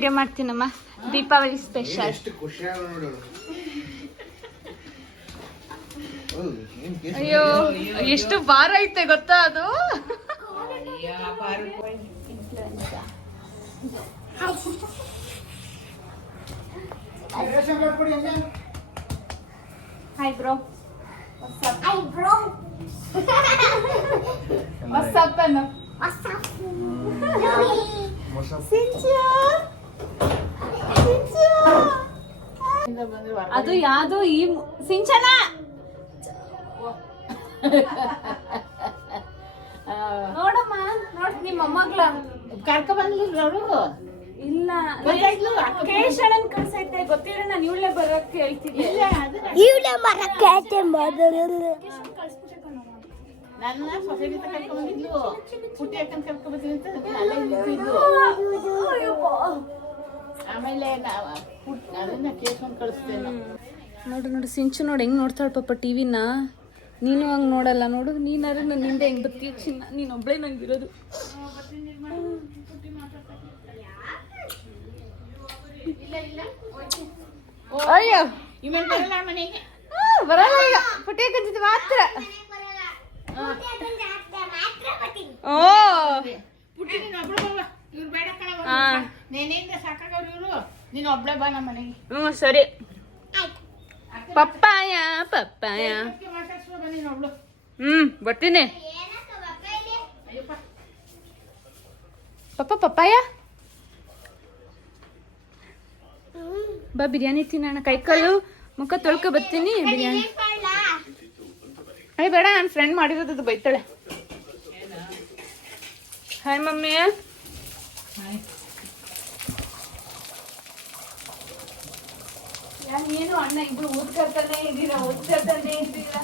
Video ಮಾಡ್ತೀನಮ್ಮ, Deepavali special. ಅಯ್ಯೋ ಎಷ್ಟು ಭಾರ ಐತೆ ಗೊತ್ತಾ ಅದು. Hi bro. Hi bro. What's up ಅನ್ನು? What's up? ಸಿಂಚಾ ಅದು ಯಾವ್ದು ಈ ಸಿಂಚನ ನೋಡಮ್ಮ, ನೋಡ್ ನಿಮ್ಮ ಮೊಮ್ಮಗ್ಳ ಕರ್ಕ ಬಂದ್ಲಿಲ್ಲ ಇಲ್ಲ ಕೇಶಣನ್ ಕಳ್ಸೈತೆ ಗೊತ್ತಿಲ್ಲ. ನಾನು ಇವಳೆ ಬರಕ್ ಹೇಳ್ತಿದ್ದೆ. ಇವಳೆ ಬರಕ್ಕೆ ನನ್ನ ಸೊಸೈಟಿ ಕರ್ಕೊಂಡ್ ಬಂದಿದ್ಲು, ಪುಟ್ಟಿ ಅಕ್ಕನ್ ಕರ್ಕೊಂಡ್ ಬರ್ತೀನಿ ಅಂತ ಅಲ್ಲೇ ನಿಂತಿದ್ದು. ಆಮೇಲೆ ಅದನ್ನ ಕೇಳ್ಕೊಂಡ್ ಕಳಿಸ್ತೇನೆ. ನೋಡು ಸಿಂಚು ನೋಡಿ ಹೆಂಗ್ ನೋಡ್ತಾಳ ಪಾಪ ಟಿವಿನ. ನೀನು ಹಂಗ್ ನೋಡಲ್ಲ ನೋಡು. ನೀನಾರು ನನ್ನ ಹಿಂದೆ ಹೆಂಗ್ ಬತ್ತೀಯ ಚಿನ್ನ, ನೀನ್ ಒಬ್ಳೆ ನಂಗಿರೋದು. ಅಯ್ಯೋ ಇವೇನ್ ಬರಲ್ಲ ಮನೆಗೆ, ಬರಲ್ಲ ಈಗ. ಪುಟ್ಟಿ ಅಕ್ಕಂತಿದ್ದು ಮಾತ್ರ. ಓ ಪುಟ್ಟಿ ನೀನ್ ಒಬ್ಳೆ ಬಾ, ಇವ್ರು ಬೇಡ ಕಣ, ನೆನೆಯಿಂದ ಸಾಕಾಗವ್ರು ಇವ್ರು, ನೀನ್ ಒಬ್ಳೆ ಬಾ ನಮ್ಮ ಮನೆಗೆ. ಸರಿ. ಪಪ್ಪಾಯ ಪಪ್ಪಾಯ ನೀನ್ ಒಬ್ಳು. ಬರ್ತೀನಿ. ಪಪ್ಪ ಪಪ್ಪಾಯ ಬಾ, ಬಿರಿಯಾನಿ ತಿನ್ನೋಣ. ಕೈಕಾಲು ಮುಖ ತೊಳ್ಕೊ ಬರ್ತೀನಿ. ಬಿರಿಯಾನಿ ಅಯ್ಯ ಬೇಡ, ನನ್ನ ಫ್ರೆಂಡ್ ಮಾಡಿರೋದು ಬೈತಾಳೆ. Hi mummy. ಏನು ಅಣ್ಣ ಇಬ್ರು ಓದ್ಕೊತಾನೆ ಇದ್ದೀರಾ, ಓದ್ಕೊತಾನೆ ಇದ್ದೀರಾ.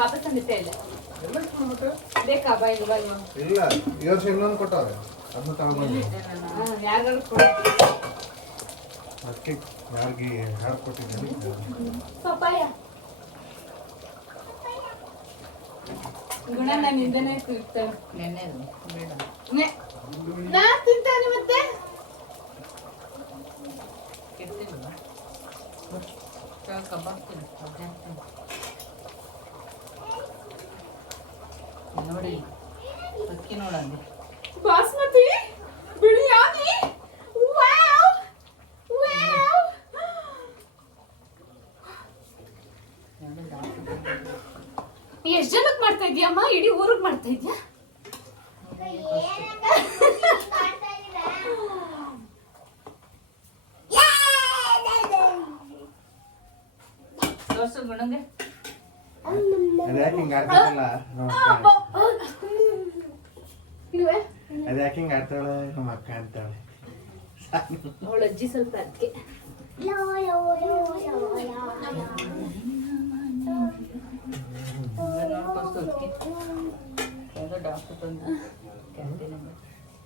ವಾಪಸ್ ತಂದಿಟ್ಟೆ ಇಲ್ಲ. ಬೇಕಾ ಬಾ ಇಲ್ಲ ಇಲ್ಲ, ಈ ವರ್ಷ ಇನ್ನೊಂದು ಕೊಟ್ಟವ್ರೆ, ಅದನ್ನ ತಗೊಂಡ್ಬಂದು ಯಾರು ಅದಕ್ಕೆ ಯಾರಿಗೆ ಯಾರು ಕೊಟ್ಟಿದ್ದೀನಿ. ಪಪ್ಪಾಯ ಗುಣ ನಾನು ಹಿಂದೆನೇ ತಿಂತೇನೆ. ನಾ ತಿಂತಾನೆ ಮತ್ತೆ ನೋಡಿ ಅಕ್ಕಿ ನೋಡಂడి. ಬಾಸ್ಮತಿ ಬಿರಿಯಾನಿ. Wow wow. ಎಷ್ಟು ಜನಕ್ಕೆ ಮಾಡ್ತಾ ಇದೀಯಮ್ಮ? ಇಡೀ ಊರಿಗೆ ಮಾಡ್ತಾ ಇದ್ಯಾ? ತೋರ್ಸು ಗುಣಂಗೆ. ಅದ್ಯಾಕೆ ಹಿಂಗೆ ಆಡ್ತಾಳಲ್ಲ, ಅದ್ಯಾಕೆ ಹಿಂಗೆ ಆಡ್ತಾಳೆ ನಮ್ಮ ಅಕ್ಕ ಅಂತಾಳೆ. ಅವಳ ಅಜ್ಜಿ ಸ್ವಲ್ಪ ಅದಕ್ಕೆ.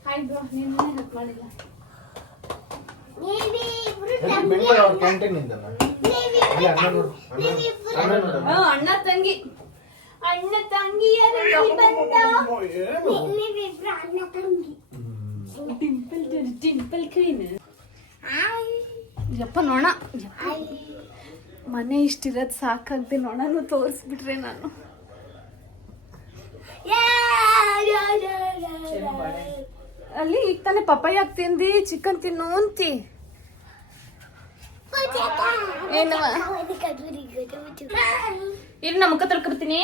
ಹಾಯ್ ಬ್ರೋ, ನೀನು ಹೆಲ್ಪ್ ಮಾಡಿಲ್ಲ. ಬೆಂಗಳೂರು ಕ್ಯಾಂಟೀನ್ ಇಂದನ ಅಣ್ಣ ತಂಗಿ, ಅಣ್ಣ ತಂಗಿಯರಲ್ಲಿ ಬಂದ ಡಿಂಪಲ್ ಕ್ವೀನ್. ಯಪ್ಪ ನೋಣ, ಮನೆ ಇಷ್ಟಿರೋದು ಸಾಕಾಗ್ದೆ ನೋಣನು ತೋರಿಸ್ಬಿಟ್ರೆ ನಾನು. ಅಲ್ಲಿ ಈಗ ತಾನೇ ಪಪ್ಪಾಯ ತಿಂದಿ, ಚಿಕನ್ ತಿನ್ನು ಅಂತಿ. ಏನವ ಇನ್ನು ಮುಖ ತೊಳ್ಕೊಬರ್ತೀನಿ.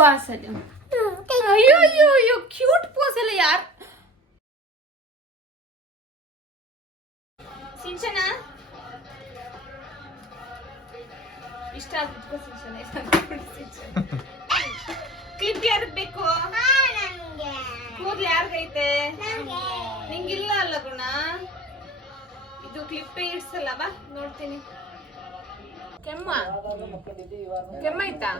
ವಾ ಸರಿ. ಅಯ್ಯೋ ಅಯ್ಯೋ ಅಯ್ಯೋ, ಕ್ಯೂಟ್ ಪೋಸ್ ಎಲ್ಲ ಯಾರು. ಸಿಂಚನ ಇಷ್ಟ ಆಗ್ಬಿಟ್ಟು ಸಿಂಚನ. ಕ್ಲಿಪ್ ಯಾರಿಗೆ ಬೇಕು? ಕೂದ್ಲು ಯಾರಿಗೈತೆ? ನಿಂಗಿಲ್ಲ ಅಲ್ಲ ಗುಣ. ಇದು ಕ್ಲಿಪ್ ಇಡ್ಸಲ್ಲವಾ? ನೋಡ್ತೀನಿ. ಕೆಮ್ಮ ಕೆಮ್ಮಾಯ್ತಾ?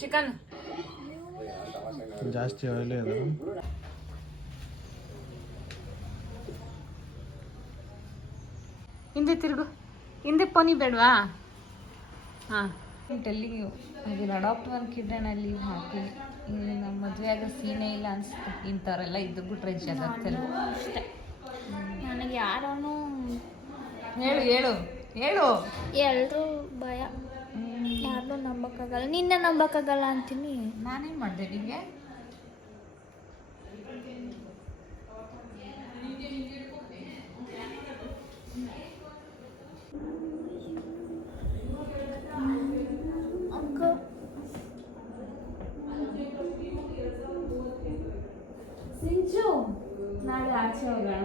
ಚಿಕನ್ ಜಾಸ್ತಿ ಆಯಿಲ್ ಇದೆ. ಹಿಂದೆ ತಿರುಗು, ಹಿಂದೆ ಪೋನಿ ಬೇಡವಾ? ಹಾಂ ಟೆಲ್ಲಿಗೆ ಅದನ್ನ ಅಡಾಪ್ಟ್ ಒನ್ ಕಿಡ್ ಆ್ಯಂಡ್ ಅಲ್ಲಿ ಹಾಕಿ ನಮ್ಮ ಮದುವೆ ಆಗೋ ಸೀನೇ ಇಲ್ಲ ಅನಿಸುತ್ತೆ. ಇಂಥವ್ರೆಲ್ಲ ಇದ್ದು ಬಿಟ್ರೆ ಜಗತ್ತಲ್ಲಿ ಅಷ್ಟೇ. ನನಗೆ ಯಾರೂ ಹೇಳು ಹೇಳು ಹೇಳು. ಎಲ್ಲರೂ ಭಯ, ಯಾರನ್ನೂ ನಂಬಕ್ಕಾಗಲ್ಲ. ನಿನ್ನ ನಂಬಕ್ಕಾಗಲ್ಲ ಅಂತೀನಿ. ನಾನೇನು ಮಾಡಿದೆ ನಿಮಗೆ? ಸಿಂಚು ನಾಳೆ ಆಚೆ ಹೋಗೋಣ.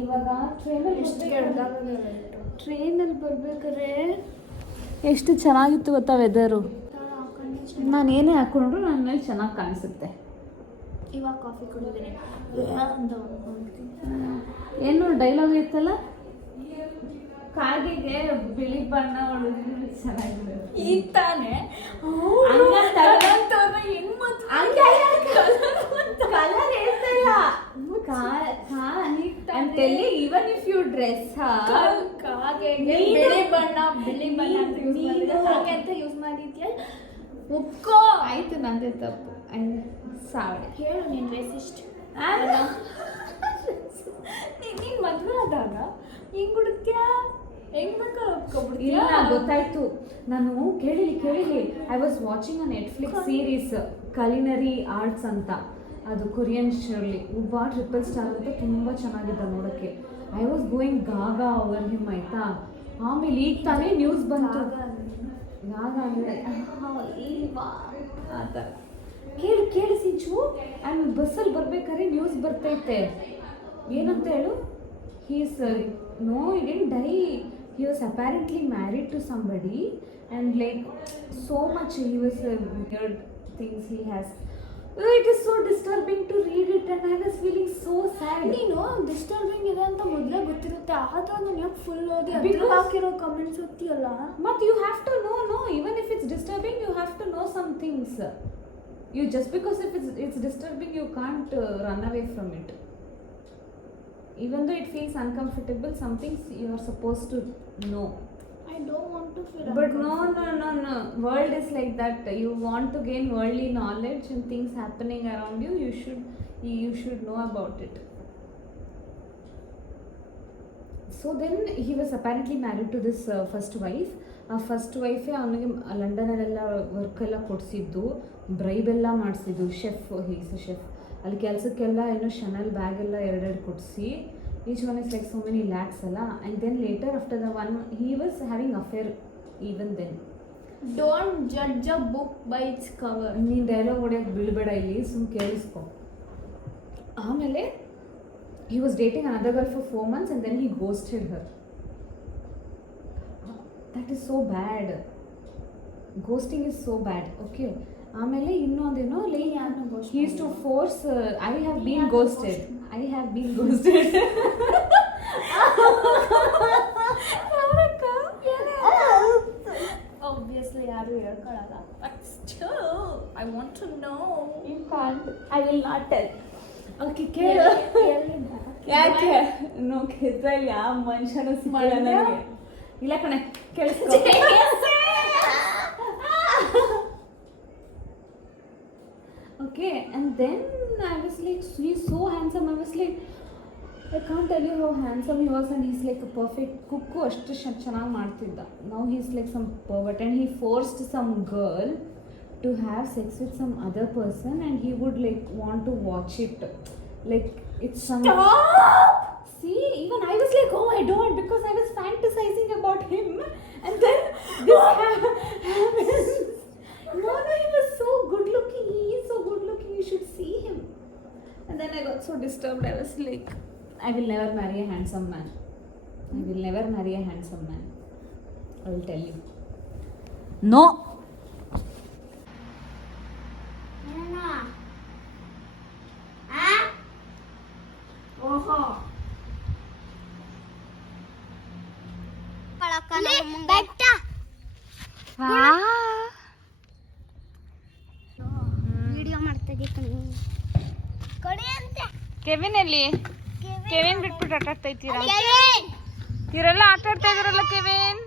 ಇವಾಗ ಟ್ರೈನಲ್ಲಿ ಬರ್ಬೇಕಾದ್ರೆ ಎಷ್ಟು ಚೆನ್ನಾಗಿತ್ತು ಗೊತ್ತಾ ವೆದರು. ನಾನು ಏನೇ ಹಾಕೊಂಡ್ರು ನನ್ನ ಮೇಲೆ ಚೆನ್ನಾಗಿ ಕಾಣಿಸುತ್ತೆ. ಇವಾಗ ಕಾಫಿ ಕುಡಿದ್ದೀನಿ. ಏನು ಡೈಲಾಗ್ ಇತ್ತಲ್ಲ, ಕಾಗೆಗೆ ಬಿಳಿ ಬಣ್ಣ ಹೊಡೆದ್ರೆ ಚೆನ್ನಾಗಿದೆ. ಈಗ ತಾನೇ even if you dress ಬಿಳಿ ಬಣ್ಣ ಅಂತ ಯೂಸ್ ಮಾಡಿದ್ಯಾ? ಒಪ್ಕೋ. ಆಯ್ತು, ನಂದೇ ತಪ್ಪು. ಸಾವಡೆ ಹೇಳು ನೀನು ರೇಸಿಸ್ಟ್. ನೀನು ಮದುವೆ ಆದಾಗ ಹಿಂಗ್ ಹುಡುಕ್ಯಾ, ಹೆಂಗ್ ಬೇಕಾದ್ರೆ ಒಪ್ಕೊಬಿಡ್ತೀಯ? ಇಲ್ಲ, ಗೊತ್ತಾಯ್ತು. ನಾನು ಕೇಳಿಲಿ I was watching a Netflix series culinary arts ಅಂತ. ಅದು ಕೊರಿಯನ್ ಶರ್ಲಿ ಒಬ್ಬ ಟ್ರಿಪಲ್ ಸ್ಟಾರ್ ಅಂತ ತುಂಬ ಚೆನ್ನಾಗಿದ್ದ ನೋಡೋಕ್ಕೆ. I was going gaga over him ಆಯ್ತಾ. ಆಮೇಲೆ ಈಗ ತಾನೇ ನ್ಯೂಸ್ ಬಂತು. ಗಾಗಾ ಅಂದರೆ ಇಲ್ವಾ ಆ ಥರ. ಕೇಳಿ ಸಿಂಚು, ಆ್ಯಂಡ್ ಬಸ್ಸಲ್ಲಿ ಬರ್ಬೇಕಾದ್ರೆ ನ್ಯೂಸ್ ಬರ್ತೈತೆ. ಏನಂತ ಹೇಳು? No, he didn't die. He was apparently married to somebody, and like so much he was weird things he has. It is so disturbing to read it, and I was feeling so sad. ನೀನು disturbing ಇದೆ ಅಂತ ಮೊದಲೇ ಗೊತ್ತಿರುತ್ತೆ, ಆದರೂ ನಾನು ಯಾಕೆ full ಓದಿ Because- ಹಾಕಿರೋ comments ಓದ್ತೀಯಲ್ಲ? But you have to know, no, even if it's disturbing, you have to know some things. You just because if it's disturbing, you can't run away from it. Even though it feels uncomfortable, some things you are supposed to know. I don't want to feel But no. World is like that. You want to gain worldly knowledge and things happening around you. You should know about it. So then he was apparently married to this first wife. First ವೈಫೇ ಅವನಿಗೆ ಲಂಡನಲ್ಲೆಲ್ಲ work ಎಲ್ಲ ಕೊಡಿಸಿದ್ದು, bribe ಎಲ್ಲ ಮಾಡಿಸಿದ್ದು. He's chef. ಅಲ್ಲಿ ಕೆಲಸಕ್ಕೆಲ್ಲ ಏನೋ ಶನಲ್ ಬ್ಯಾಗ್ ಎಲ್ಲ ಎರಡೆರಡು ಕೊಡಿಸಿ, each one is like so many lakhs ಅಲ್ಲ. And then later after the one he was having affair even then. Don't judge a book by its cover. ನೀನು ಡೈಲಾಗ್ ಹೊಡೆಯೋಕೆ ಬೀಳ್ಬೇಡ ಇಲ್ಲಿ, ಸುಮ್ಮನೆ ಕೇಳಿಸ್ಕೊ. ಆಮೇಲೆ he was dating another girl for 4 months and then he ghosted her. That is so bad. Ghosting is so bad. Okay. ಆಮೇಲೆ ಇನ್ನೊಂದೇನೋ he used to force I have been ghosted. Obviously ಯಾರು ಹೇಳ್ಕೊಳ್ಳಲ್ಲ. But still, I want to know. You can't. I will not tell. Okay, ಕೇಳು. ಯಾಕೆ? No ಕೇಳ್ದಲ್ಲಿ ಯಾವ ಮನುಷ್ಯನೂ ಸಿಗಲ್ಲ ನನಗೆ. ಇಲ್ಲ ಕಣೆ, ಕೇಳಿಸ್ಕೊ. Okay, and then I was like, he's so handsome. I was like, I can't tell you how handsome he was, and he's like a perfect cook. ಅಷ್ಟು ಚೆನ್ನಾಗಿ ಮಾಡ್ತಿದ್ದ. Now he's like some pervert, and he forced some girl to have sex with some other person, and he would like want to watch it. Like it's some. Stop! See, even I was like, oh, I don't, because I was fantasizing about him, and then this happens. No, he was so good looking. He is so good looking. You should see him. And then I got so disturbed. I was like, I will never marry a handsome man. I will never marry a handsome man. I will tell you. No. ಬೆಟ್ಟ video ಮಾಡ್ತಾ ಇದ್ದೀವಿ ಕೊಡಿ ಅಂತ Kevin ಎಲ್ಲಿ? Kevin ಬಿಟ್ಬಿಟ್ಟು ಆಟ ಆಡ್ತಾ ಇದ್ದೀರಾ? ಇವರೆಲ್ಲ ಆಟ ಆಡ್ತಾ ಇದಾರಲ್ಲ ಕೆವಿನ್.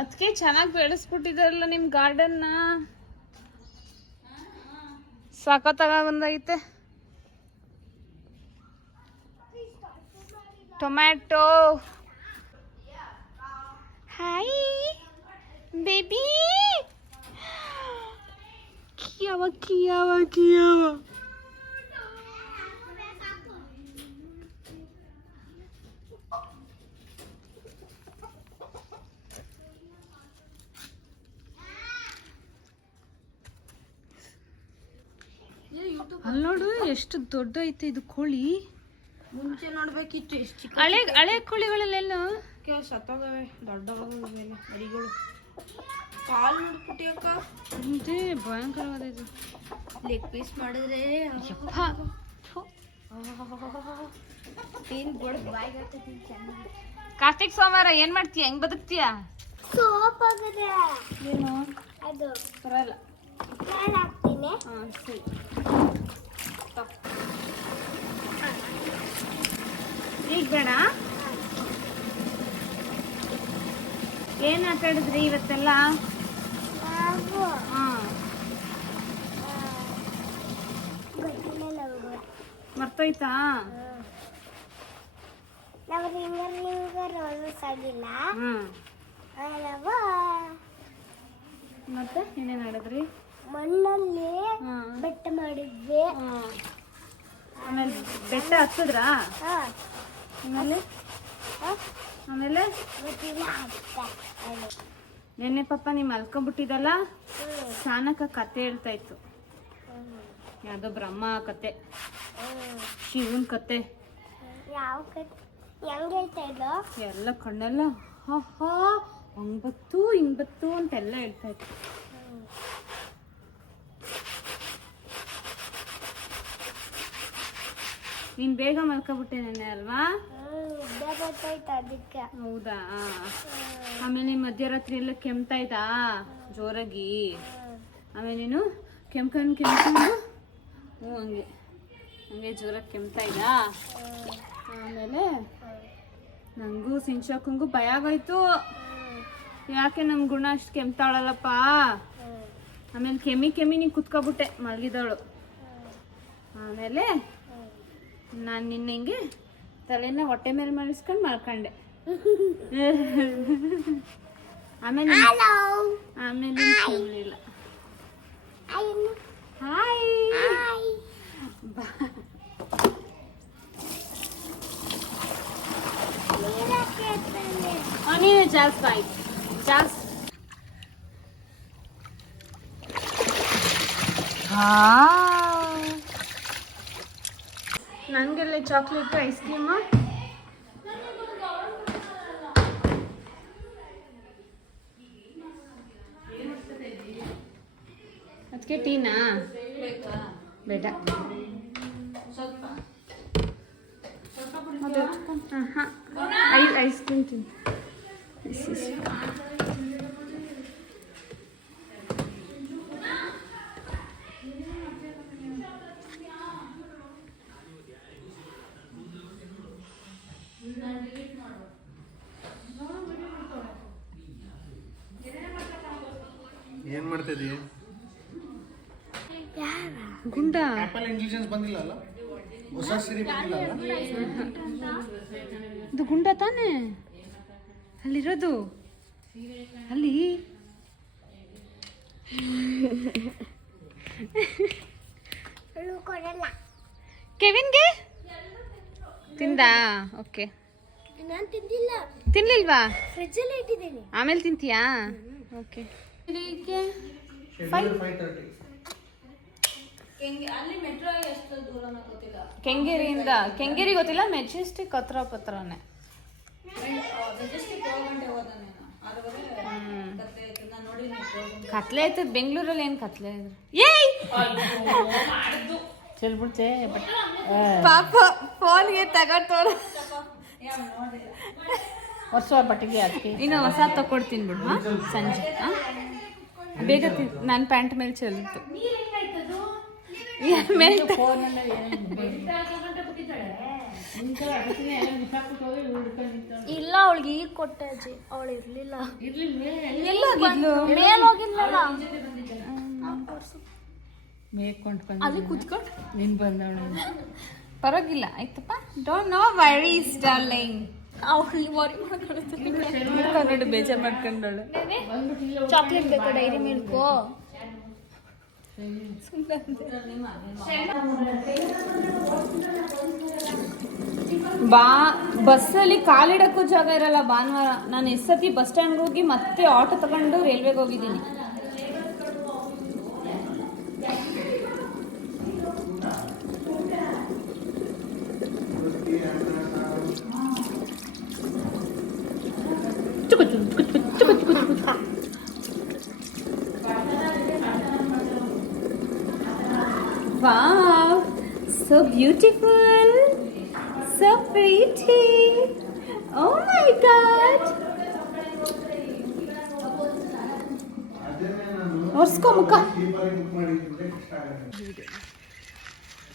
ಅದಕ್ಕೆ ಚೆನ್ನಾಗಿ ಬೆಳೆಸ್ಬಿಟ್ಟಿದಾರಲ್ಲ ನಿಮ್ ಗಾರ್ಡನ್ನ. ಸಖತ್ತಾಗ ಬಂದೈತೆ. ಟೊಮ್ಯಾಟೊ. Hi baby. ಕಿಯವ ಕಿಯವ ಕಿಯವ. ಅಲ್ಲಿ ನೋಡು ಎಷ್ಟು ದೊಡ್ಡ ಐತೆ ಇದು ಕೋಳಿ. ಮುಂಚೆ ನೋಡ್ಬೇಕಿತ್ತು ಎಷ್ಟು ಚಿಕ್ಕ ಹಳೆ ಕೋಳಿಗಳೆಲ್ಲ ಸತ್ತೋಗವೆ ದೊಡ್ಡವಾಗವೆ ಮರಿಗಳು. ಕಾಲು ನೋಡ್ಬಿಟ್ಟಿ ಅಕ್ಕ, ಇದೆ ಭಯಂಕರವಾದ ಇದು. ಲೆಗ್ ಪೀಸ್ ಮಾಡಿದ್ರೆ ಯಪ್ಪ. ಥು. ಏನ್ ಬಡ್ದು ಬಾಯಿಗೆ ಹಾಕ್ತೀನಿ ಚೆನ್ನಾಗಿ. ಕಾರ್ತಿಕ್ ಸೋಮವಾರ ಏನ್ ಮಾಡ್ತೀಯ? ಹೆಂಗ್ ಬದುಕ್ತೀಯ? ಸೋಪ್ ಆಗಿದೆ ಏನು ಅದು ಬರಲ್ಲ. ನಾನು ಹಾಕ್ತೀನಿ. ಹಾ ಸರಿ. ಈಗ ಬೇಡ. ಏನ್ ಆಟ ಆಡಿದ್ರಿ ಇವತ್ತೆಲ್ಲ? ನಾವು ಹಾ ಗೊತ್ತಿಲ್ಲ ನಮಗೂ. ಮರ್ತೋಯ್ತಾ? ನಾವು ರಿಂಗರ್ ರೋಸಸ್ ಆಗಿಲ್ಲ. ಹ್ಮ್. ನಾವು ಮತ್ತೆ ಏನೇನ್ ಆಡಿದ್ರಿ? ಮಣ್ಣಲ್ಲಿ ಹ್ಮ್. ಬೆಟ್ಟ ಮಾಡಿದ್ವಿ. ಆಮೇಲೆ ಬೆಟ್ಟ ಹತ್ತದ್ರಾ? ಹಾ ಆಮೇಲೆ ಆಮೇಲೆ ಗೊತ್ತಿಲ್ಲ ಅಷ್ಟೇ. ನೆನ್ನೆ ಪಾಪ ನೀವ್ ಮಲ್ಕೊಂಡ್ಬಿಟ್ಟಿದಲ್ಲ, ಸಾನಕ ಕತೆ ಹೇಳ್ತಾ ಇತ್ತು. ಯಾವ್ದೋ ಬ್ರಹ್ಮ ಕತೆ, ಶಿವನ್ ಕತೆ. ಯಾವ ಕತೆ ಹೆಂಗ್ ಹೇಳ್ತಾ ಇದ್ಲು? ಎಲ್ಲ ಕಣ್ಣೆಲ್ಲ ಹಾ ಹಂಗ್ ಬತ್ತು ಹಿಂಗ್ ಬತ್ತು ಅಂತೆಲ್ಲ ಹೇಳ್ತಾ ಇತ್ತು. ನೀನ್ ಬೇಗ ಮಲ್ಕೊಬಿಟ್ಟೆ ನೆನ್ನೆ ಅಲ್ವಾ? ನಿದ್ದೆ ಬರ್ತಾಯ್ತು ಅದಕ್ಕೆ. ಹೌದಾ? ಆಮೇಲೆ ಮಧ್ಯರಾತ್ರಿ ಎಲ್ಲ ಕೆಮ್ತಾ ಇದ್ದಾ ಜೋರಾಗಿ. ಆಮೇಲೆ ನೀನು ಕೆಮ್ಕೊಂಡು ಹ್ಞೂ ಹಂಗೆ ಜೋರಾಗಿ ಕೆಮ್ತಾ ಇದ್ದ. ಆಮೇಲೆ ನಂಗೂ ಸಿಂಚಕ್ಕಂಗೂ ಭಯ ಆಗೋಯ್ತು. ಯಾಕೆ ನಮ್ ಗುಣ ಅಷ್ಟು ಕೆಮ್ತಾಳಲ್ಲಪ್ಪ. ಆಮೇಲೆ ಕೆಮ್ಮಿ ನೀನು ಕುತ್ಕೊಬಿಟ್ಟೆ ಮಲಗಿದವಳು. ಆಮೇಲೆ ನಾನು ನಿನ್ನ ಹಿಂಗೆ ತಲೆನ ಹೊಟ್ಟೆ ಮೇಲೆ ಮಲಿಸ್ಕೊಂಡು ಮಲ್ಕೊಂಡೆ. ಆಮೇಲೆ ಕೆಮ್ಮಲಿಲ್ಲ. ಹಾಯ್. ನೀನು ಜಾಸ್ತಿ ಆಯ್ತು ಜಾಸ್ತಿ. ನನಗೆಲ್ಲ ಚಾಕ್ಲೇಟ್ ಐಸ್ ಕ್ರೀಮ್. ಅದಕ್ಕೆ ಟೀನಾ ಬೇಡ. ಐಸ್ ಕ್ರೀಮ್ ತಿನ್. ಏನ್ ಮಾಡ್ತಾ ಇದೀಯ? ಗುಂಡ ಆಪಲ್ ಇಂಟೆಲಿಜೆನ್ಸ್ ಬಂದಿಲ್ಲ ಅಲ್ಲ? ಹೊಸ ಸಿರಿ ಬಂದಿಲ್ಲ ಅಲ್ಲ? ಇದು ಗುಂಡ ತಾನೇ ಅಲ್ಲಿರೋದು? ಅಲ್ಲಿ ಕೊಡಲ್ಲ. ಕೆವಿನ್ಗೆ ತಿಂದಾ? ಓಕೆ. ನಾನು ತಿಂದಿಲ್ಲ, ತಿನ್ಲಿಲ್ವಾ? ಫ್ರಿಜ್ಜಲ್ಲಿ ಇಟ್ಟಿದ್ದೀನಿ. ಆಮೇಲೆ ತಿಂತೀಯಾ? ಓಕೆ. ಕೆಂಗೇರಿ ಗೊತ್ತಿಲ್ಲ, ಮೆಜೆಸ್ಟಿಕ್ ಹತ್ರ ಪತ್ರನೇ. ಕತ್ಲೆ ಆಯ್ತದ ಬೆಂಗಳೂರಲ್ಲಿ. ಏನು ಕತ್ಲೆ? ಏಯ್ ಚೆಲ್ಬಿಡ್ತೆ ಬಟ್ ಪಾಪ ಫೋನ್ಗೆ ತಗೋತೋರು. ಹೊಸ ಬಟ್ಟೆಗೆ ಅದಕ್ಕೆ ಇನ್ನು ಹೊಸ ತಕೊಡ್ತೀನಿ ಬಿಡು. ಹಾಂ ಸಂಜೆ ಹಾಂ ಬೇಗ ನನ್ನ ಪ್ಯಾಂಟ್ ಮೇಲೆ ಚೆಲ್ತು ಮೇಲೆ ಫೋನೆಲ್ಲ ಇಲ್ಲ ಅವಳಿಗೆ ಈಗ ಕೊಟ್ಟೆ ಅಜ್ಜಿ, ಅವಳು ಇರ್ಲಿಲ್ಲ. ಎಲ್ಲೋಗಿದ್ಲು? ಮೇಲ್ ಹೋಗಿದ್ಲಲ್ಲ ಮೇಯ್ಕೊಂಡು ಅಲ್ಲಿ ಕುತ್ಕೊಂಡು ನೀನು ಬಂದವಳು ಪರವಾಗಿಲ್ಲ ಆಯ್ತಪ್ಪ. Don't know worries darling. ಅವಳು ವರಿ ಮಾಡ್ಕೊಳ್ತಾರೆ. ನೋಡಿ ಬೇಜಾರು ಮಾಡ್ಕೊಂಡವಳು. ಚಾಕ್ಲೇಟ್ ಬೇಕಾ? ಡೈರಿ ಮಿಲ್ಕು ಬಸ್ಸಲ್ಲಿ ಕಾಲಿಡಕ್ಕೂ ಜಾಗ ಇರಲ್ಲ ಭಾನುವಾರ. ನಾನು ಎಷ್ಟು ಸತಿ ಬಸ್ ಸ್ಟ್ಯಾಂಡ್ಗೆ ಹೋಗಿ ಮತ್ತೆ ಆಟೋ ತಗೊಂಡು ರೈಲ್ವೆಗೆ ಹೋಗಿದ್ದೀನಿ. Wow, so beautiful, so pretty. Oh my God. ಒರ್ಸ್ಕೊ ಮುಖ.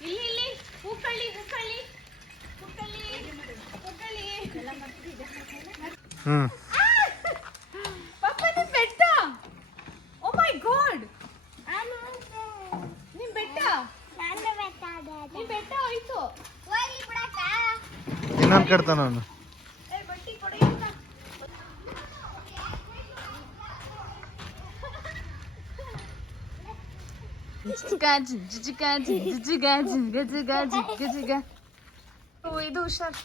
ಇಲ್ಲಿ ಹೂಕಳ್ಳಿ ಹ್ಮ್ ಪಾಪ ನಿನ್ ಬೆಟ್ಟ. ಓ ಮೈ ಗಾಡ್, ನಿನ್ ಬೆಟ್ಟ ನಿನ್ ಬೆಟ್ಟ ಹೋಯ್ತು. ಇನ್ನೊಂದು ಕಟ್ತಾನ ಅವನು. ಇದು ಹುಷಾರ್.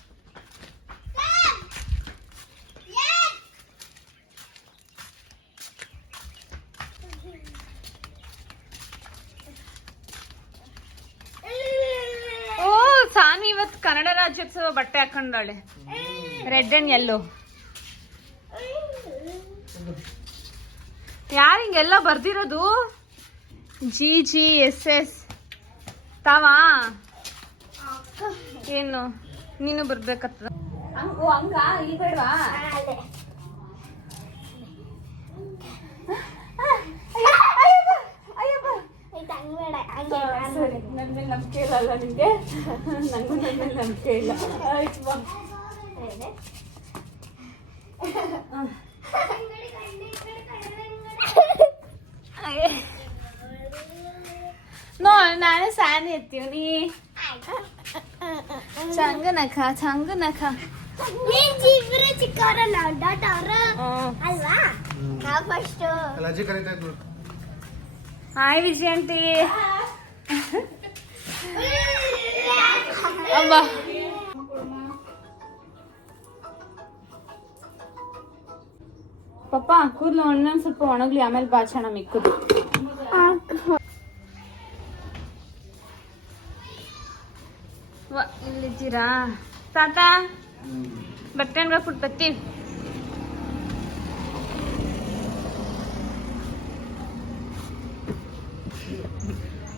ಓ ಸಾನಿ ಇವತ್ತು ಕನ್ನಡ ರಾಜ್ಯೋತ್ಸವ ಬಟ್ಟೆ ಹಾಕೊಂಡಾಳೆ, ರೆಡ್ ಅಂಡ್ ಯೆಲ್ಲೋ. ಯಾರು ಹಿಂಗೆಲ್ಲ ಬರ್ದಿರೋದು? GGSS ತಾವಾ? ಏನು ನೀನು ಬರ್ಬೇಕತ್ತದ? ಹಂಗ ಇಲ್ಲಿ ಬೇಡವಾ? ಸರಿ, ನನ್ನ ಮೇಲೆ ನಂಬಿಕೆ ಇಲ್ಲ ನಿಮಗೆ? ನನಗೂ ನನ್ನ ಮೇಲೆ ನಂಬಿಕೆ ಇಲ್ಲ. ಆಯ್ತು ಬಾ. ನೋ ನಾನು ಸ್ಯಾನಿ ಎತ್ತೀವಿ. ಚಂಗನಖ ಚಿಕ್ಕವರಲ್ಲ ಅಲ್ವಾ? ನಾವು ಫಸ್ಟ್ ಅಜ್ಜಿ ಕರೀತಾ ಇದ್ರು. ಹಾಯ್ ವಿಜಯಂತಿ. ಅಮ್ಮ ಪಪ್ಪ ಕೂದಲು ಒಂದೊಂದು ಸ್ವಲ್ಪ ಒಣಗ್ಲಿ, ಆಮೇಲೆ ಬಾಚಣ ಮಿಕ್ಕದು. ಇಲ್ಲಿದ್ದೀರಾ ತಾತ? ಬಟ್ಟೆ ಅನ್ಬಿಟ್ಟು ಬತ್ತೀವಿ.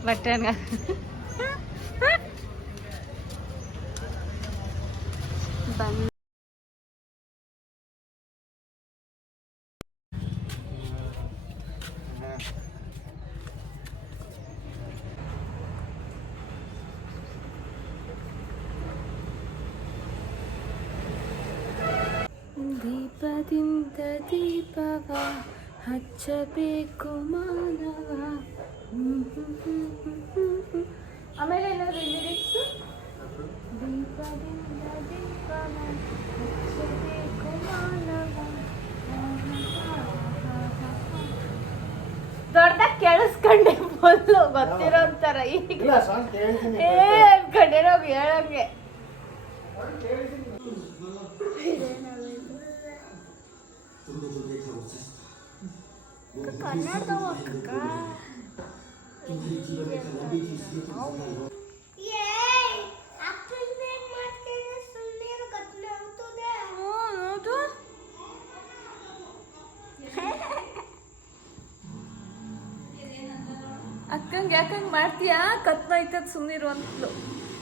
ಬಟ್ಟೆ ಅನ್ಗ ಬಂದು ದೀಪದಿಂದ ದೀಪವ ಹಚ್ಚಬೇಕು ಮಾನವ. ಆಮೇಲೆ ಏನಾದ್ರು ಲಿರಿಕ್ಸ್? ದೀಪದಿಂದ ದೀಪವ ಹಚ್ಚಬೇಕು ಮಾನವ. ದೊಡ್ಡದಾಗಿ ಕೇಳಿಸ್ಕೊಂಡೆ ಫುಲ್ಲು ಗೊತ್ತಿರೋ ಒಂಥರ. ಈಗ ಅನ್ಕೊಂಡೆ ಹೇಳಂಗೆ. ಅಕ್ಕಂಗೆ ಹಂಗೆ ಯಾಕಂಗೆ ಮಾಡ್ತೀಯಾ ಕತ್ನೈತದ ಸುಮ್ಮನಿರು ಅಂತಲು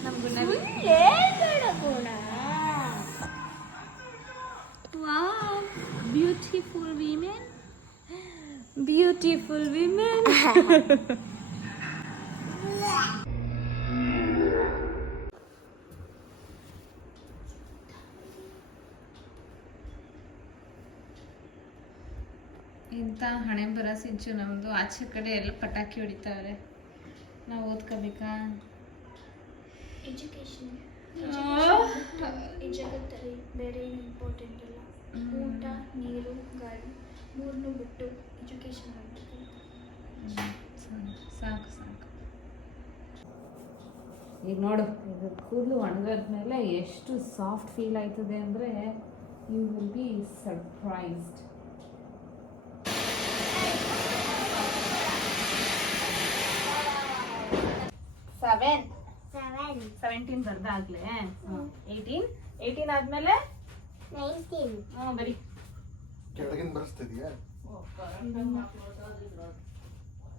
ನಮ್ಮ ಗುಣವಿ. ಹೇಳ್ಬೇಡ ಗುಣ. Wow beautiful women, beautiful women. ಇಂಥ ಹಣೆ ಬರ ಸಿಂಚು ನಮ್ಮದು. ಆಚೆ ಕಡೆ ಎಲ್ಲ ಪಟಾಕಿ ಹೊಡಿತಾವ್ರೆ, ನಾವು ಓದ್ಕೋಬೇಕಾ? ಎಜುಕೇಶನ್ ಈ ಜಗತ್ತಲ್ಲಿ ಬೇರೆ ಏನು ಇಂಪಾರ್ಟೆಂಟ್ ಅಲ್ಲ. ಊಟ, ನೀರು, ಗಾಳಿ ಮೂರನ್ನೂ ಬಿಟ್ಟು ಎಜುಕೇಶನ್ ಮಾಡಬೇಕು. ಸಾಕು ಸಾಕು. ಈಗ ನೋಡು, ಇದು ಕೂದಲು ಒಣಗಾದ್ಮೇಲೆ ಎಷ್ಟು ಸಾಫ್ಟ್ ಫೀಲ್ ಆಯ್ತದೆ ಅಂದರೆ you will be surprised. Seven 17 ಬರ್ದಾಗ್ಲೇ 18 ಆದ್ಮೇಲೆ 19 ಬರೀ ಕೆಳಗಿನ ಬರೆಸ್ತಿದ್ಯಾ?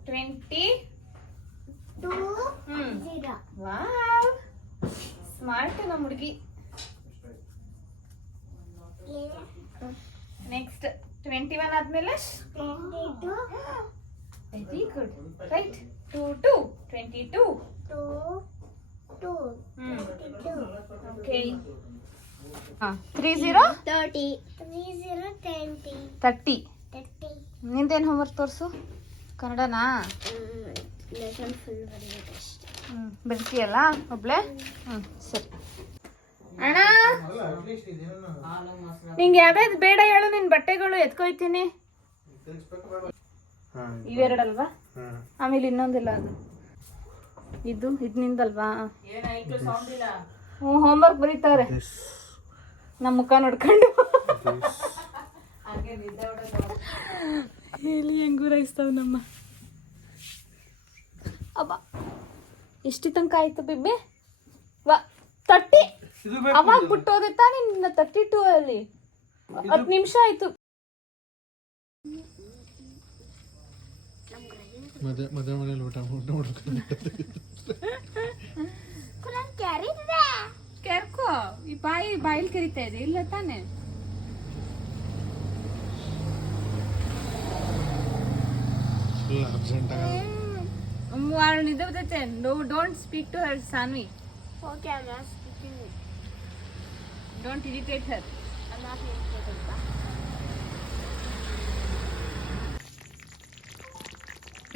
20. 2 0 ವಾವ್ ಸ್ಮಾರ್ಟ್ ನಮ್ಮ ಹುಡುಗಿ. ನೆಕ್ಸ್ಟ್ 21 ಆದ್ಮೇಲೆ 22 ವೆರಿ ಗುಡ್ ರೈಟ್. 2 22 2 ಓಕೆ. 30 30 20 30. 30 ನಿಂದೇನು ಹೋಮ್ವರ್ಕ್ ತೋರಿಸು. ಕನ್ನಡನಾ? Lesson full ಬರೆಯೋದಷ್ಟೇ. ಬರ್ತೀಯಲ್ಲ ಒಬ್ಳೆ? ಸರಿ. ಅಣ್ಣ ನಿಂಗೆ ಯಾವ್ದಾಯ್ತು ಬೇಡ ಹೇಳು, ನಿನ್ನ ಬಟ್ಟೆಗಳು ಎತ್ಕೊಯ್ತೀನಿ. ಇವೆರಡಲ್ವಾ? ಆಮೇಲೆ ಇನ್ನೊಂದಿಲ್ಲ, ಅದು ಇದು ನಿಂದಲ್ವಾ? ಹ್ಞೂ ಹೋಮ್ವರ್ಕ್ ಬರೀತಾರೆ ನಮ್ಮ ಮುಖ ನೋಡ್ಕೊಂಡು. ಹೇಳಿ ಹೆಂಗ್ ಗುರಾಯಿಸ್ತಾವ ನಮ್ಮ. ಅಬ್ಬ ಎಷ್ಟು ತನಕ ಆಯ್ತು ಬಿಬ್ಬಿ? 30 ಅವಾಗ ಬಿಟ್ಟೋದೆ ತಾನೇ ನಿನ್ನ 32 ಅಲ್ಲಿ 10 ನಿಮಿಷ ಆಯ್ತು. ಮದುವೆ ಮನೇಲಿ ಊಟ ಕೆರ್ಕೋ ಈ ಬಾಯಿಲ್ ಕರಿತಾ ಇದೆ ಇಲ್ಲ ತಾನೆ? ಅರ್ಜೆಂಟ್ ನಿದ್ದೆ ಬರ್ತೈತೆ. Don't speak to her Saanvi. Okay, I'm not speaking. Don't irritate her. I'm not irritated.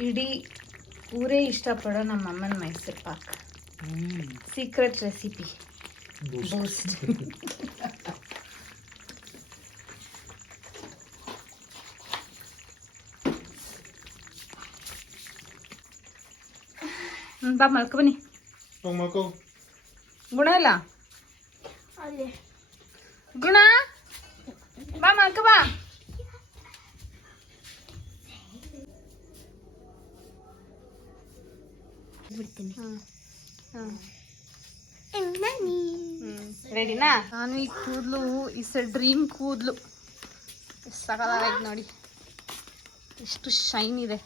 ಇಡೀ ಊರೇ ಇಷ್ಟಪಡೋ ನಮ್ಮ ಅಮ್ಮನ Mysore pak secret recipe boost. ಬಾ ಮಲ್ಕೊ ಬನ್ನಿ. ಗುಣ ಇಲ್ಲ ಅಲ್ಲಿ ಗುಣ, ಬಾ ಮಲ್ಕೊ ಬಾ. ಬಿಡ್ತೀನಿ. ರೆಡಿನಾ? ನಾನು ಈ ಕೂದಲು ಇಸ್ ಡ್ರೀಮ್ ಕೂದಲು. ಎಷ್ಟು ಸಕಲಾಗೈತೆ ನೋಡಿ, ಎಷ್ಟು ಶೈನ್ ಇದೆ.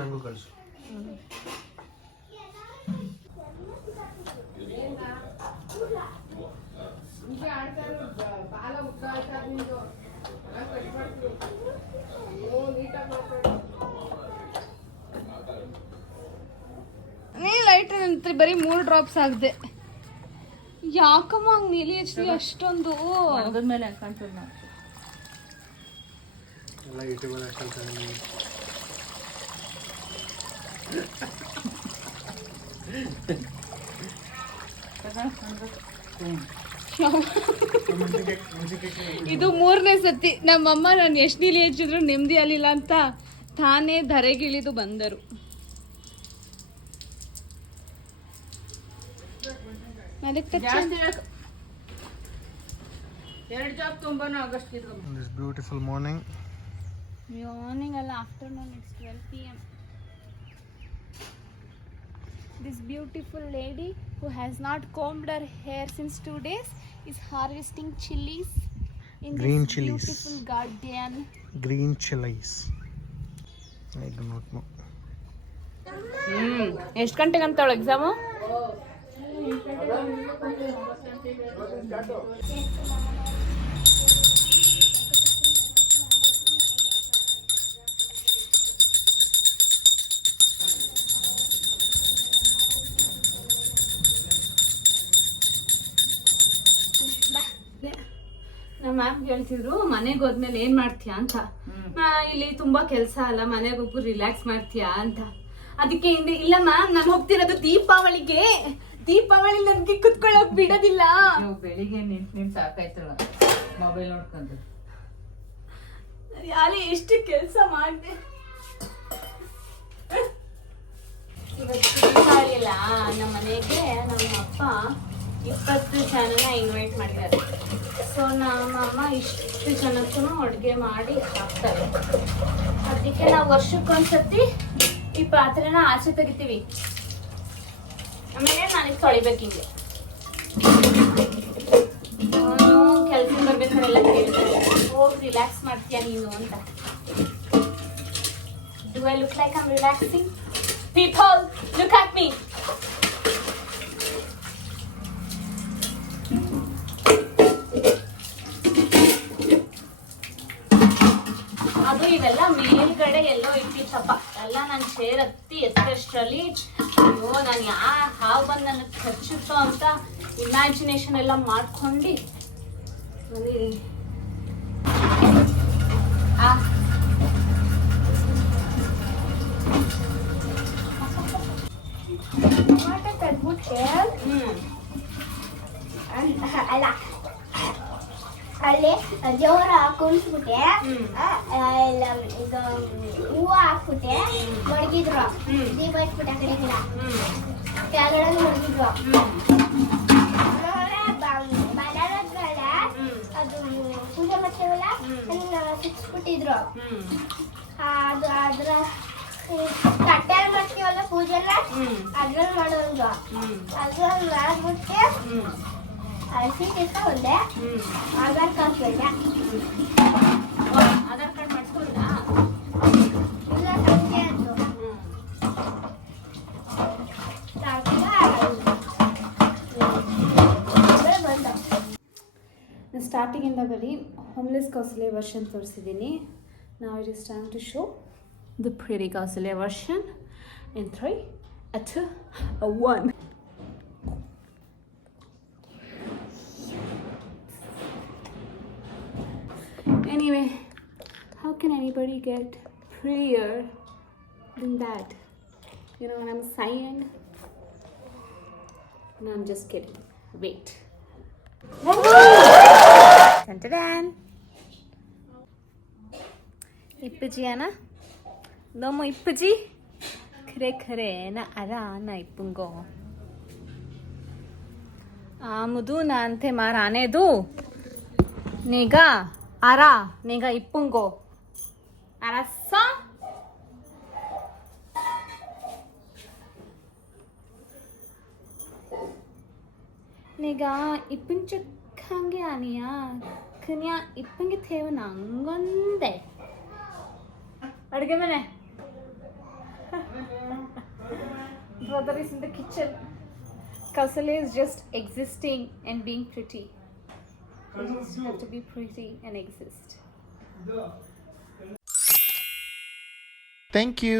ನಂಗೂ ಕಳಿಸು. ನೀ ಲೈಟ್ ನಿಂತ್ರಿ ಬರೀ 3 ಡ್ರಾಪ್ಸ್ ಆಗದೆ. ಯಾಕಮ್ಮ ಹಂಗೆ ನೀಲಿ ಹಚ್ತಿ ಅಷ್ಟೊಂದು? ಮೇಲೆ ಕಂಟ್ರೋಲ್ ಮಾಡ್ತೀವಿ ಎಲ್ಲ ಯೂಟ್ಯೂಬಲ್ಲಿ ಹಾಕಂತಾನೆ. ಇದು 3ನೇ ಸತಿ ನಮ್ಮಮ್ಮ ನಾನು ಎಷ್ಟು ನೀಲಿ ಹಚ್ಚಿದ್ರು ನೆಮ್ಮದಿ ಅಲ್ಲಿಲ್ಲ ಅಂತ ತಾನೇ ಧರೆಗಿಳಿದು ಬಂದರು. This beautiful morning. ಮಾರ್ನಿಂಗ್ ಅಲ್ಲ, afternoon. It's 12 PM. This beautiful lady who has not combed her hair since 2 days is harvesting chilies in Green this chilies. beautiful garden. Green chillies. I do not know. ಎಷ್ಟು ಗಂಟೆಗೆ ಅಂತ ಅವಳು exam? ನಮ್ಮ ma'am ಹೇಳ್ತಿದ್ರು ಮನೆಗೆ ಹೋದ್ಮೇಲೆ ಏನ್ ಮಾಡ್ತೀಯಾ ಅಂತ. ಇಲ್ಲಿ ತುಂಬಾ ಕೆಲಸ ಅಲ್ಲ, ಮನೆಗೆ ಹೋಗ್ಬಿಟ್ಟು ರಿಲ್ಯಾಕ್ಸ್ ಮಾಡ್ತೀಯಾ ಅಂತ. ಅದಕ್ಕೆ ಹಿಂದೆ ಇಲ್ಲ ಮ್ಯಾಮ್, ನಾನು ಹೋಗ್ತಿರೋದು ದೀಪಾವಳಿಗೆ. ದೀಪಾವಳಿ ನನ್ಗೆ ಕುತ್ಕೊಳ್ಳೋಕ್ ಬಿಡೋದಿಲ್ಲ. ಬೆಳಿಗ್ಗೆ ನಿಂತ್ ಸಾಕಾಯ್ತಲ್ಲ ಮೊಬೈಲ್ ನೋಡ್ಕೊಂಡು. ಅಲ್ಲಿ ಎಷ್ಟು ಕೆಲಸ ಮಾಡಿದೆ. ಇವತ್ತು ದೀಪಾವಳಿ ಅಲ್ಲ, ನಮ್ಮ ಮನೆಗೆ ನಮ್ಮ ಅಪ್ಪ 20 ಜನನ ಇನ್ವೈಟ್ ಮಾಡಿದ್ದಾರೆ. ಸೊ ನಮ್ಮ ಅಮ್ಮ ಇಷ್ಟು ಜನಕ್ಕೂ ಅಡುಗೆ ಮಾಡಿ ಹಾಕ್ತಾರೆ. ಅದಕ್ಕೆ ನಾವು ವರ್ಷಕ್ಕೊಂದ್ಸತಿ ಈ ಪಾತ್ರೆನ ಆಚೆ ತೆಗಿತೀವಿ. ಆಮೇಲೆ ನನಗೆ ತೊಳಿಬೇಕು ಹಿಂಗೆ. ನಾನು ಕೆಲಸ ಬರ್ಬೇಕಾರೆಲ್ಲ ಕೇಳ್ತಾರೆ, ಹೋಗಿ ರಿಲ್ಯಾಕ್ಸ್ ಮಾಡ್ತೀಯ ನೀನು ಅಂತ. Do I look like I'm relaxing? People, look at me. ಅದು ಇವೆಲ್ಲ ಮೇಲ್ಗಡೆ ಎಲ್ಲೋ ಇಟ್ಟಿತ್ತಪ್ಪ. ಎಲ್ಲ ನಾನು ಚೇರ್ ಎತ್ತಷ್ಟರಲ್ಲಿ ಅಯ್ಯೋ ನಾನು ಹಾವು ಬಂದು ನನಗೆ ಖರ್ಚಿತ್ತೋ ಅಂತ ಇಮ್ಯಾಜಿನೇಷನ್ ಎಲ್ಲ ಮಾಡ್ಕೊಂಡು ಬಂದಿದ್ದೀನಿ. ಅಲ್ಲಿ ದೇವರ ಕುಣಿಸ್ಬಿಟ್ಟೆ, ಎಲ್ಲ ಈಗ ಹೂವು ಹಾಕ್ಬಿಟ್ಟೆ ಮಡಗಿದ್ರು, ದೀಪ ಇಟ್ಬಿಟ್ಟೆ ಆ ಕಡೆ ಗಿಡ ಕೆಳಗಡೆ ಮಡಗಿದ್ರು. ಬನಾರದ್ಮೇಲೆ ಅದು ಪೂಜೆ ಮಾಡ್ತೇವಲ್ಲ ಸಿಕ್ಸ್ಬಿಟ್ಟಿದ್ರು. ಅದು ಅದ್ರ ಕಟ್ಟೆಲ್ ಮಾಡ್ತೀವಲ್ಲ ಪೂಜೆನ ಅದ್ರಲ್ಲಿ ಮಾಡೋದು. ಅದ್ರಲ್ಲಿ ಮಾಡ್ಬಿಟ್ಟೆ ಅಳಸಿ ತಿಳ್ಕೊಂಡೆ, ಆಧಾರ್ ಕಾರ್ಡ್ ಕೇಳಿದೆ. ಆಧಾರ್ ಕಾರ್ಡ್ ಮಾಡ್ಕೊಂಡ ಇಲ್ಲ ಸಂಜೆ ಆಯ್ತು. ಬಂದ ಸ್ಟಾರ್ಟಿಂಗಿಂದ ಬರೀ ಹೋಮ್ಲೆಸ್ ಕೌಸಲ್ಯ ವರ್ಷನ್ ತೋರಿಸಿದ್ದೀನಿ. ನಾವು it is time to show the pretty Kausalya version in 3, 2, 1. Anyway, how can anybody get prettier than that? You know what I'm saying? No, I'm just kidding. Wait. Dun-dun-dun. 이쁘지 않아? 너무 이쁘지? 그래 나 알아 나 이쁜 거. 아무도 나한테 말 안 해도 네가 알아 내가 이쁜 거. 알았어? 내가 이쁜 척한 게 아니야. 그냥 이쁜 게 태어난 건데. ಅಡುಗೆ ಮನೆ. Brother is in the kitchen. Kausalya is just existing and being pretty. You just have to be pretty and exist. Thank you.